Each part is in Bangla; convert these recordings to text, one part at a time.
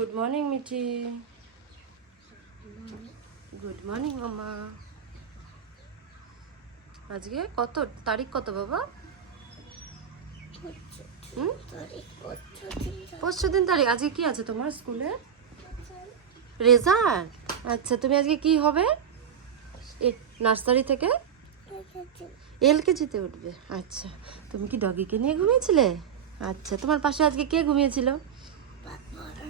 Good morning Mithi. Good morning মামা। আজকে কত তারিখ কত বাবা? 25 তারিখ। আজকে কি আছে তোমার স্কুলে? রেজাল্ট। আচ্ছা, তুমি আজকে কি হবে? নার্সারি থেকে এলকেজিতে উঠবে। আচ্ছা, তুমি কি ডগিকে নিয়ে ঘুমিয়েছিলে? আচ্ছা, তোমার পাশে আজকে কে ঘুমিয়েছিল?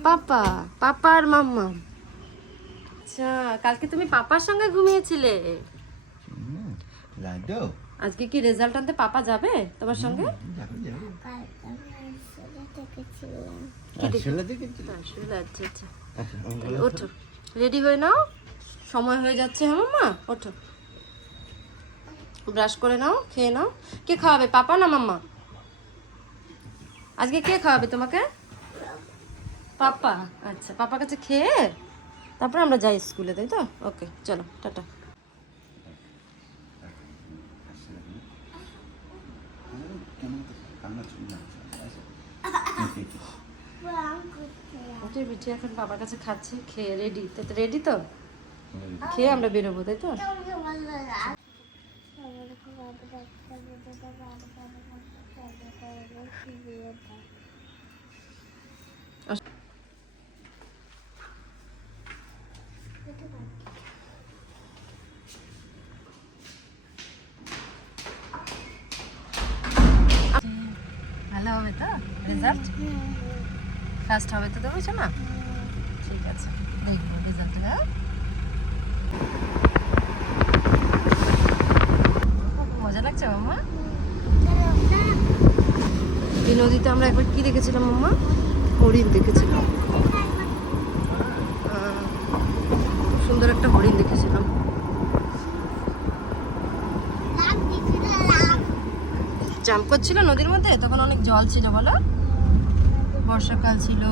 পাপা। পাপা আর মাম্মা। আচ্ছা, কালকে তুমি পাপার সঙ্গে ঘুমিয়েছিলে। আজকে কি রেজাল্ট আনতে পাপা যাবে তোমার সঙ্গে? আচ্ছা আচ্ছা, ওঠো, রেডি হয়ে নাও, সময় হয়ে যাচ্ছে। হ্যাঁ মাম্মা, ওঠো, ব্রাশ করে নাও, খেয়ে নাও। কে খাওয়াবে, পাপা না মাম্মা? আজকে কে খাওয়াবে তোমাকে? পাপা। আচ্ছা, পাপার কাছে খেয়ে তারপর আমরা যাই স্কুলে, তাই তো? ওকে, চলো, টাটা। মিঠি এখন বাবার কাছে খাচ্ছে, খেয়ে রেডি। রেডি তো? খেয়ে আমরা বেরোবো, তাই তো? ভালো হবে তো রেজাল্ট? ফার্স্ট হবে তো তুমি, না? ঠিক আছে, দেখবো রেজাল্টটা। মজা লাগছে মাম্মা? এই নদীতে আমরা একবার কি দেখেছিলাম মাম্মা? হরিণ দেখেছিলাম। খুব সুন্দর একটা হরিণ দেখেছিলাম। জাম্প করছিল নদীর মধ্যে, তখন অনেক জল ছিল, বলো? বর্ষাকাল ছিল।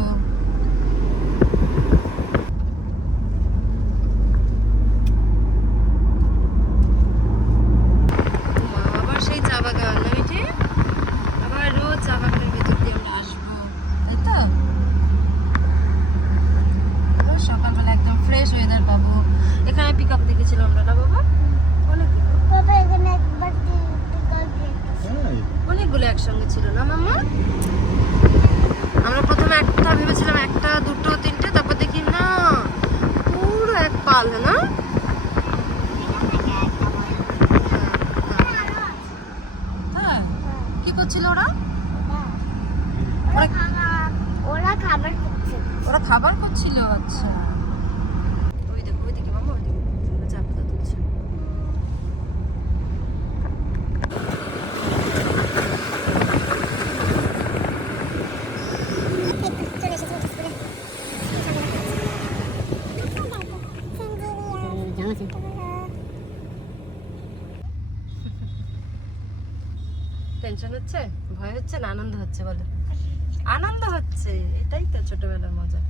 আবার সেই চা বাগান না মিঠি? আবার রোজ চা বাগানের ভিতর দিয়ে আমরা আসবো, তাই তো? সকালবেলা একদম ফ্রেশ ওয়েদার পাবো। এখানে পিক আপ দেখেছিলাম আমরা, না বাবা? অনেকগুলো একসঙ্গে ছিল না মাম্মা? আমরা প্রথমে একটা ভেবেছিলাম, একটা, দুটো, তিনটে, তারপর দেখি না, পুরো এক পাল। না হ্যাঁ, কি করছিল ওরা? ওরা খাবার করছিল। আচ্ছা, ওই দেখো, ওইদিকে মাম্মা, ওইদিকে চা পাতা তুলছে। টেনশন হচ্ছে, ভয় হচ্ছে না আনন্দ হচ্ছে? বলো, আনন্দ হচ্ছে। এটাই তো ছোটবেলার মজা।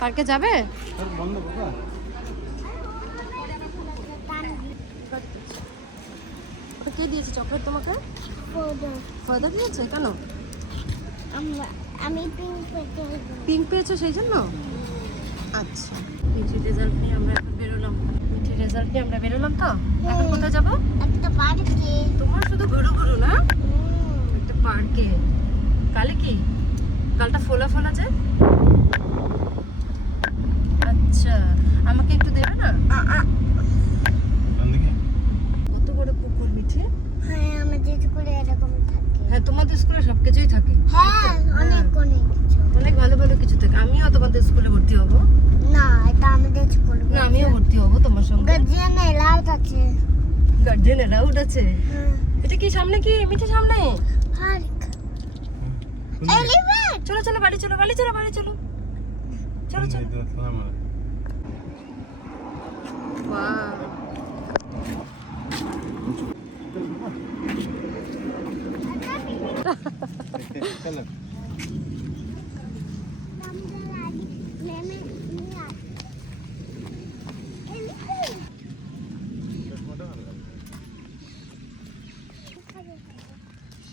পার্কে যাবে? কে দিয়েছে চকলেট তোমাকে? ফাদার দিয়েছে। কেন? আমি পিঙ্ক পেয়েছো সেই জন্য? আচ্ছা, মিঠির রেজাল্ট নিয়ে আমরা এখন বেরোলাম। মিঠির রেজাল্ট নিয়ে আমরা বেরোলাম তো। এখন কোথায় যাবো? একটা পার্কে। তোমার শুধু ঘুরু ঘুরু না? একটা পার্কে। কালে কি? গালটা ফোলা ফোলা যে? আচ্ছা, আমাকে একটু দেবে না? কত বড় পুকুর মিঠি? হ্যাঁ, আমাদের স্কুলে এরকম থাকে। হ্যাঁ, তোমাদের স্কুলে সবকিছুই থাকে। হ্যাঁ, অনেক কিছু। অনেক ভালো ভালো কিছু থাকে। আমিও তোমাদের স্কুলে ভর্তি হব। না, এটা আমাদের স্কুল না, আমিও ভর্তি হব তোমার সঙ্গে। গার্জিয়ান এলাউড আছে। গার্জিয়ান এলাউড আছে? এটা কি সামনে? কি মিঠি সামনে? পার্ক। এলিফ্যান্ট। চলো চলো, বাড়ি চলো, বাড়ি চলো, বাড়ি চলো, চলো চলো।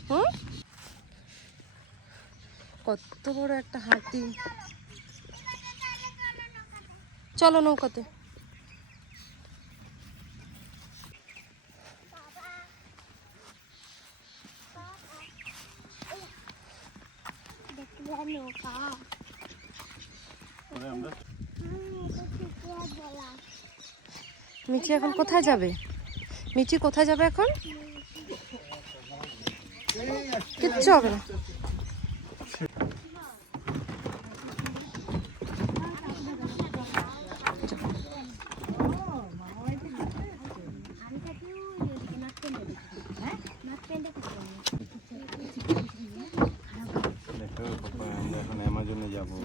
হুম, কত বড় একটা হাতি। চলো নৌকাতে। দেখলে নৌকা বলা মিঠি এখন কোথায় যাবে? মিঠি কোথায় যাবে এখন? কিচ্ছু হবে না। আমরা এখন অ্যামাজনে যাবো,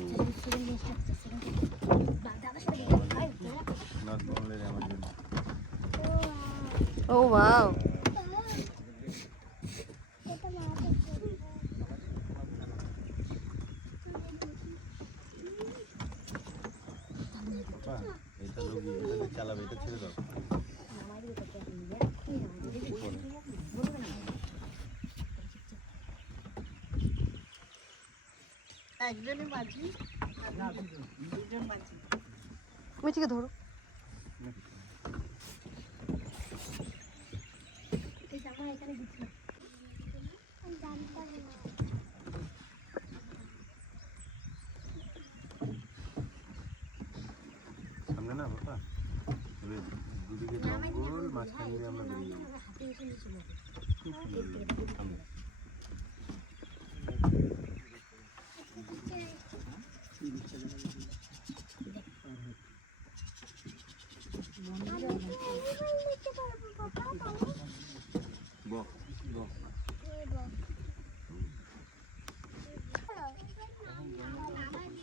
নর্থ বেঙ্গলের অ্যামাজন। ও ওয়াও, বাহ, এটা লগি, এটা চালাবে, এটা ছেড়ে দাও। মিঠিকে ধরো। সামনে না বাবা, এবার দুদিকে জঙ্গল, মাঝখান দিয়ে আমরা বেরিয়ে যাবো। খুব সুন্দর লাগবে, সামনে। বক, বক।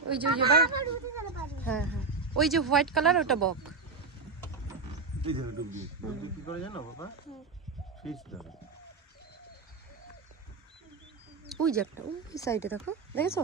ওই যে হ্যাঁ হ্যাঁ, ওই যে হোয়াইট কালার ওটা বক। এই ধরে ডুব দিয়ে, ডুব দিয়ে কি করে জানো বাবা? ফিশ ধরে। ওই যে একটা ওই সাইডে দেখো, দেখেছো?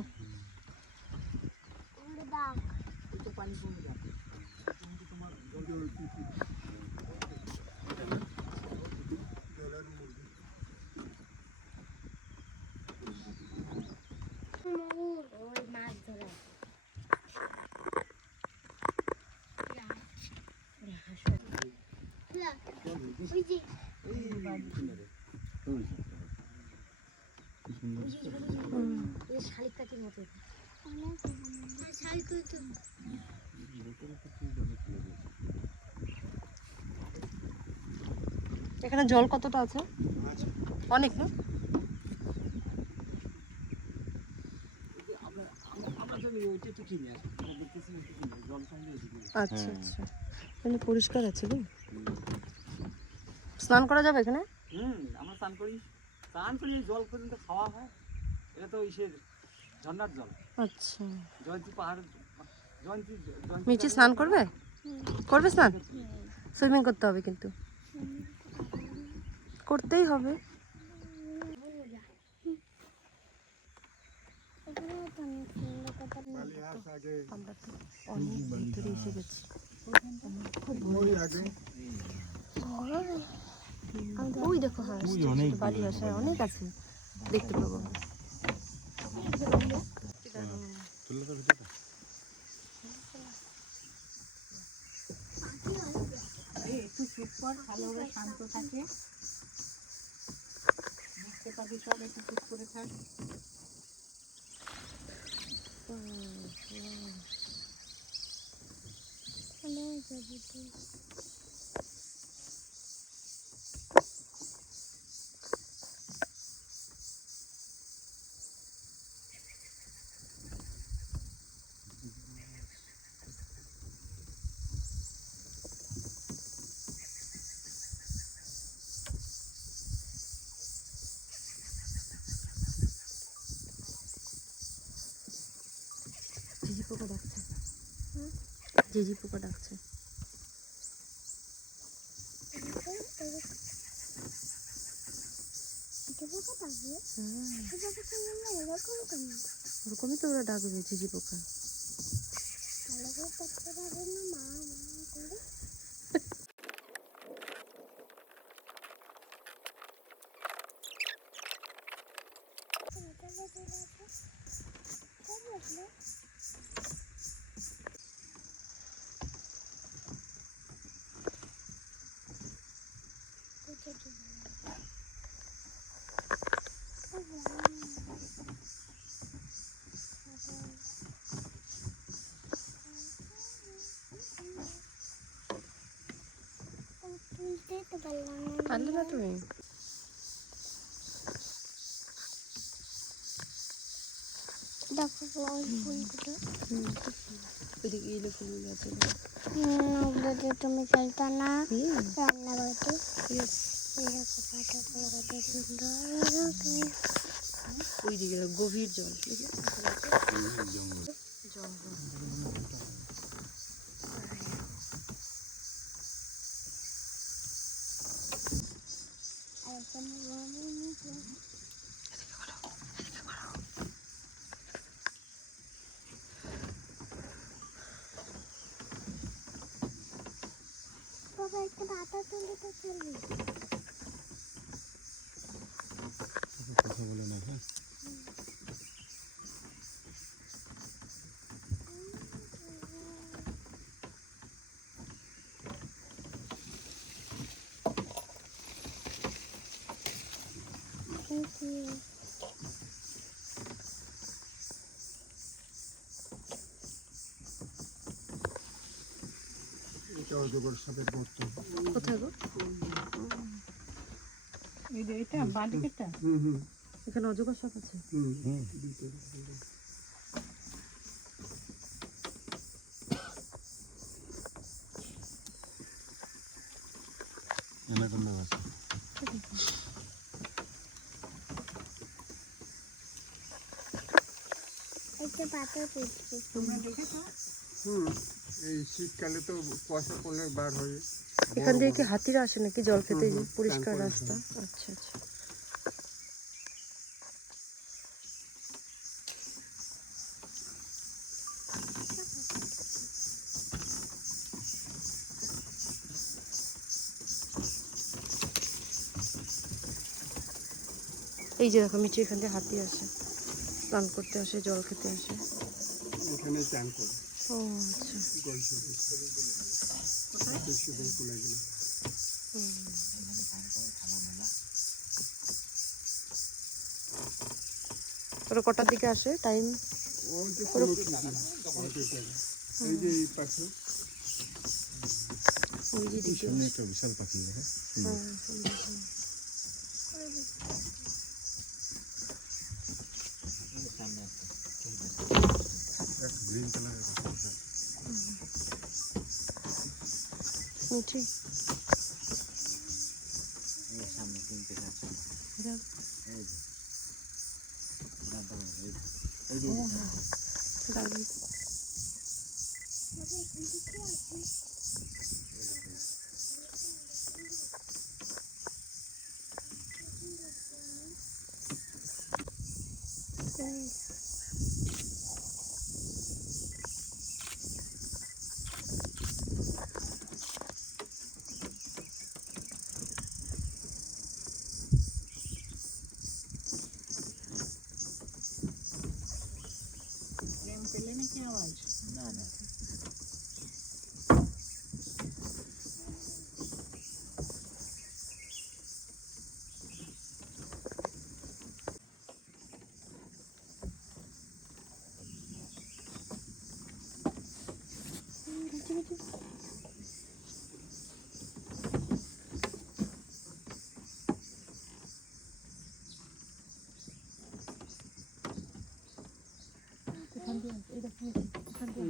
এখানে জল কতটা আছে? অনেক না? আচ্ছা আচ্ছা, এখানে পরিষ্কার আছে গো। স্নান করা যাবে এখানে? আমরা স্নান করি, এই জল পর্যন্ত খাওয়া হয়। এটা তো ইসের ঝর্ণার জল। আচ্ছা, জয়ন্তী পাহাড়, জয়ন্তী মিচি স্নান করবে? করবে স্নান? সুইমিং করতে হবে কিন্তু, করতেই হবে। আমরা তো অনেক ভিতরে এসে গেছি, খুব ভয় লাগছে। ওই দেখো, হ্যাঁ বালি হাঁস অনেক আছে, দেখতে পাবো। তুলে তো ভিতরটা। একটু চুপ কর, ভালোভাবে শান্ত থাকে, বুঝতে পারবি সব, একটু চুপ করে থাক। ঝিঝি পোকা ডাকছে, ঝিঝি পোকা ডাকছে। ওরকমই তো ওরা ডাকবে, ঝিঝি পোকা। তুলতেই তো পারলাম না। পারলে না তুমি? দেখো ওই ফুলগুলো। ওইদিকে এলো ফুলগুলো আছে। ওগুলো দিয়ে তুমি খেলতো না রান্না বাড়িতে? এরকম পাতাগুলো কত সুন্দর। ওইদিকে গভীর জল, জঙ্গল জঙ্গল। আর তুমি বলো বাবা একটা পাতা তুলে তো চলবে। কথা বলে না, হ্যাঁ Thank you. এটা অজগর সাপের গর্ত। কোথায় গো? এই যে এটা বালিকেটা এখানে অজগর সাপ আছে। অ্যানাকোন্ডা আছে। একটা পাতা তুলছি। তোমরা দেখেছো? এই শীতকালে তো কুয়াশা পড়লে বার হয়ে এখান থেকে কি হাতিরা আসে নাকি জল খেতে? যে পরিষ্কার রাস্তা। আচ্ছা আচ্ছা। এই যে দেখো মিঠি, এখান থেকে হাতি আসে, স্নান করতে আসে, জল খেতে আসে। এখানে চান করে ও আচ্ছা। ওরা কটার দিকে আসে টাইম? এই যে এই পাশে ওই যে দিকে। সামনে একটা বিশাল পাখি দেখো। হ্যাঁ, সুন্দর সুন্দর। গ্রিন কালারের পাখি। মিঠি দারুণ। প্রেম পেলে নাকি আওয়াজ?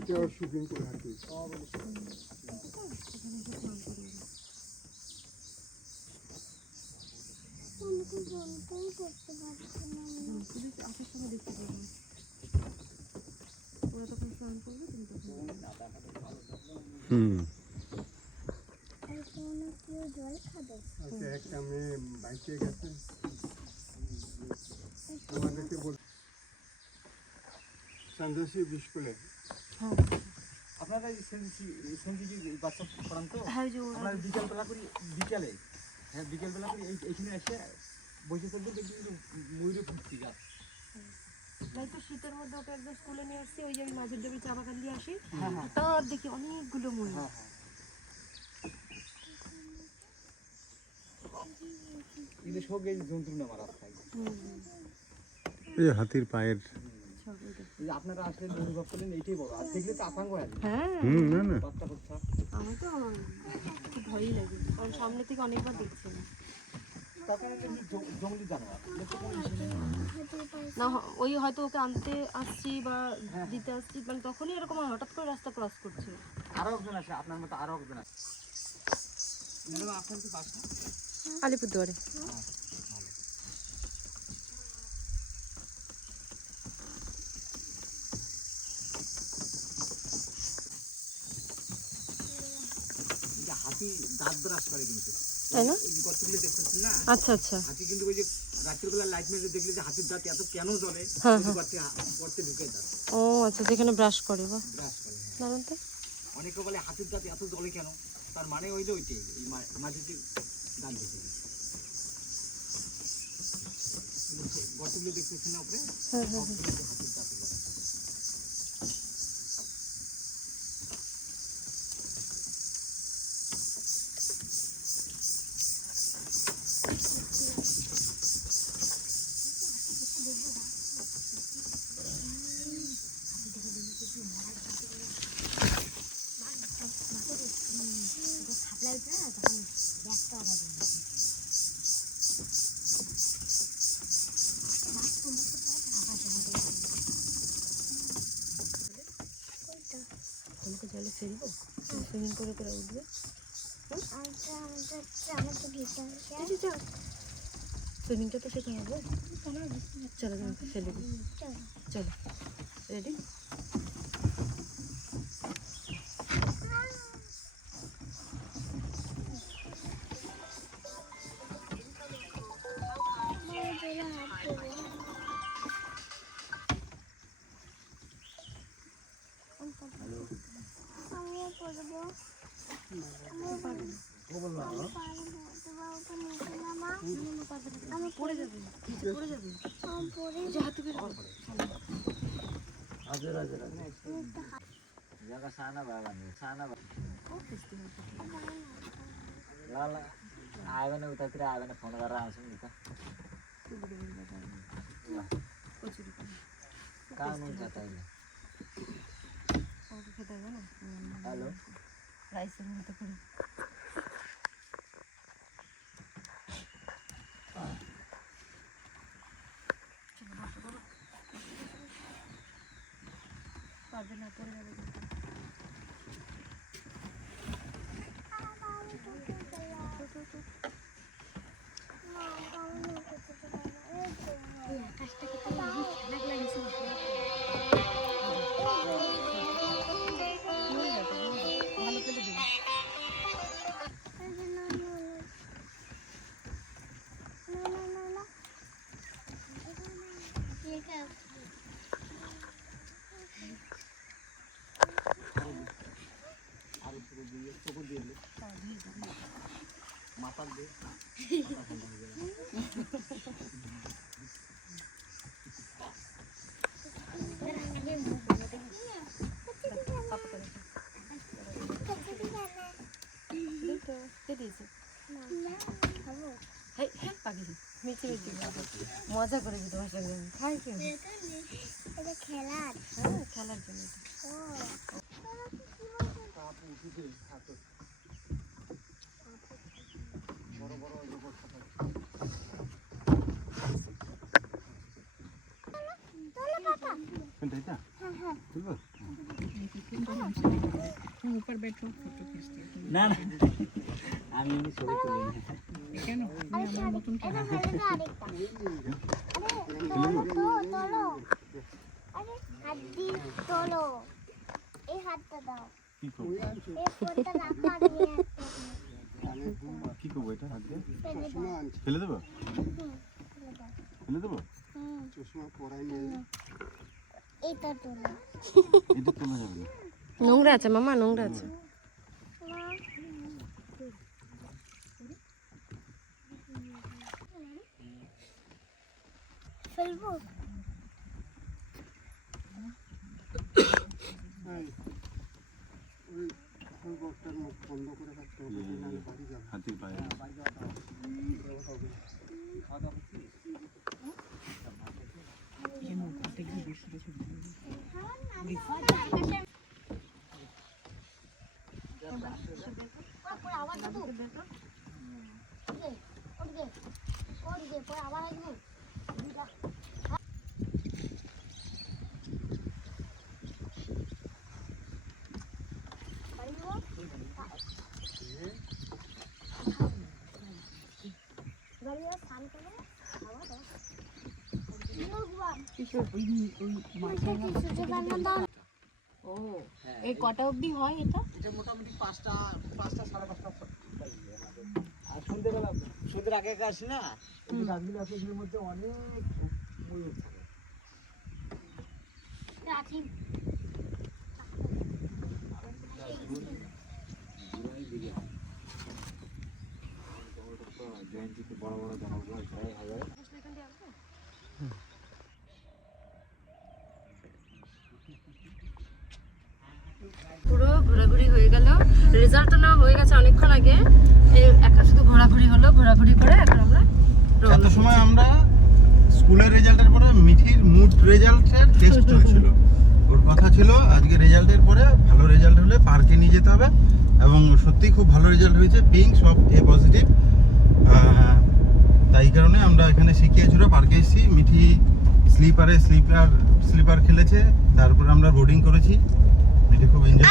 এটা শুটিং করে হাঁটি। আমি তো জলটাই করতে পারছি না। আসার সময় দেখতে পাবো। ওরা তখন স্নান করবে, তুমি তখন আর কোনো কেউ জল খাবে? আচ্ছা, একটা মেয়ে বাইকে গেছে, আমাদেরকে বল সন্দেশী বিস্কুলে আপনারা এই সেন্সিটিভ বাচ্চা পড়ান তো? হ্যাঁ, ওই যে আমরা বিকেলবেলা করি, বিকেলে বিকেলবেলা করি এইখানে এসে বসে থাকবে, দেখবি কিন্তু ময়ূরে ফুটছি গাছ। তাই তো শীতের মধ্যে ওকে একদম স্কুলে নিয়ে আসছি, ওই যে আমি মাঝের ডেবে চা বাগান দিয়ে আসি, হ্যাঁ হ্যাঁ তার দেখি অনেকগুলো ময়ূর। হ্যাঁ হ্যাঁ এগুলো সব এই জন্তুর নামা রাস্তায়। এই হাতির পায়ের এই যে আপনারা আসলে অনুভব করলেন এইটাই বড়, আর দেখলে তো আতঙ্ক হয় হ্যাঁ না না বাচ্চা বাচ্চা। আমি তো খুব ভয়ই লাগে, কারণ সামনে থেকে অনেকবার দেখছি তারপরে একটা জঙ্গলি জানোয়ার না, ওই হয়তো ওকে আনতে আসছি বা দিতে আসছি, মানে তখনই এরকম হঠাৎ করে রাস্তা ক্রস করছে। আরো একজন আছে আপনার মতো, আরো একজন আছে। ম্যাডাম আপনার কি বাসা? আলিপুরদুয়ারে। এই যে হাতি দাঁত ব্রাশ করে কিন্তু, তাই না? এই যে গর্তগুলো দেখতেছেন না, আচ্ছা আচ্ছা। হাতি কিন্তু ওই যে রাত্রির বেলা লাইট মেরে দেখলে যে হাতির দাঁত এত কেন জ্বলে, হ্যাঁ, ওই হ্যাঁ। গর্তে ঢুকে দাঁত ও আচ্ছা, যেখানে ব্রাশ করে বা ব্রাশ করে। দাঁড়ান তো। অনেকে বলে হাতির দাঁত এত জ্বলে কেন, তার মানে ওইটাই এই মাটিতে দাঁত ঢুকে গেছে। গর্তগুলো দেখতেছেন না উপরে, হ্যাঁ হ্যাঁ সবগুলো হাতির দাঁত জ্বলে। তোমাকে জলে ফেলবো, সুইমিং করে করে উঠবে। আমাকে ভিতরে সুইমিংটা তো শেখা হবে। চলো তোমাকে ফেলে দিই, চলো। চলো রেডি। আমিও পড়বো। আমি পড়ে যাবে, পড়ে যাবে। পড়ে যে হাতে বের করো। জায়গা সানা বাগান সানা খুব খুশি হতো। लाला आवे ना उतार आवे ना फोन कर रहा हूँ सुन का কচুরি করে। काम नहीं जाता है। আমাকে খেতে হবে না, हेलो রাইসের মতো করে। পারবে না, পড়ে যাবে কিন্তু। ভালো ফেলে দেবে। माता दे মজা করেছি তোমার সঙ্গে আমি। খাই কেউ এটা খেলার। হ্যাঁ, খেলার জন্য এটা। ও কোনটা এটা? তুলবো? ऊपर बैठो फोटो खींचते हैं। ना ना আমি এমনি ছবি তুলি না কেন তুমি আমার মতন কেন এটা ফেলে দাও আরেকটা। আরে তোলো। আরে হাত দিয়ে তোলো। এই হাতটা দাও। কি করবো? এই ফোনটা রাখো আর নিয়ে আসো। কি করবো এটা হাত দিয়ে? ফেলে দাও। ফেলে দেবো? ফেলে দাও। ফেলে দেবো? এইটা তোলো। এটা তোলা যাবে না। নোংরা আছে মামা, নোংরা আছে। ফেলবো। হাতির পায়ে আবার যাবো ওদিকে পরে আবার আসবো ও এই কটা অবধি হয় এটা? এটা মোটামুটি 5টা 5:30 আর সন্ধ্যেবেলা সন্ধ্যের আগে আসি না এই গাছগুলো আছে এর মধ্যে অনেক ময়ূর থাকে। বড় বড় জঙ্গল হয় পুরো ঘোরাঘুরি হয়ে গেল, রেজাল্ট তো নেওয়া হয়ে গেছে অনেকক্ষণ আগে। এই একা শুধু ঘোরাঘুরি হলো, ঘোরাঘুরি করে এখন আমরা এত সময় আমরা স্কুলের রেজাল্টের পরে মিঠির মুড রেজাল্টের টেস্ট চলছিল। ওর কথা ছিল আজকে রেজাল্টের পরে ভালো রেজাল্ট হলে পার্কে নিয়ে যেতে হবে, এবং সত্যি খুব ভালো রেজাল্ট হয়েছে, পিঙ্ক সব এ পজিটিভ। তাই কারণে আমরা এখানে শিখিয়েছিল পার্কে এসেছি। মিঠি স্লিপার খেলেছে, তারপরে আমরা বোর্ডিং করেছি। মিঠি খুব এনজয়,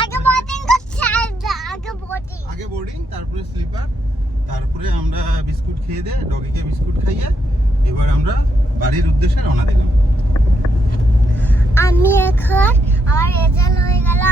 আগে বোর্ডিং তারপরে স্লিপার, তারপরে আমরা বিস্কুট খেয়ে দিয়ে ডগিকে বিস্কুট খাইয়ে এবার আমরা বাড়ির উদ্দেশ্যে রওনা দিলাম। আমি এখন আমার রেজাল্ট হয়ে গেল,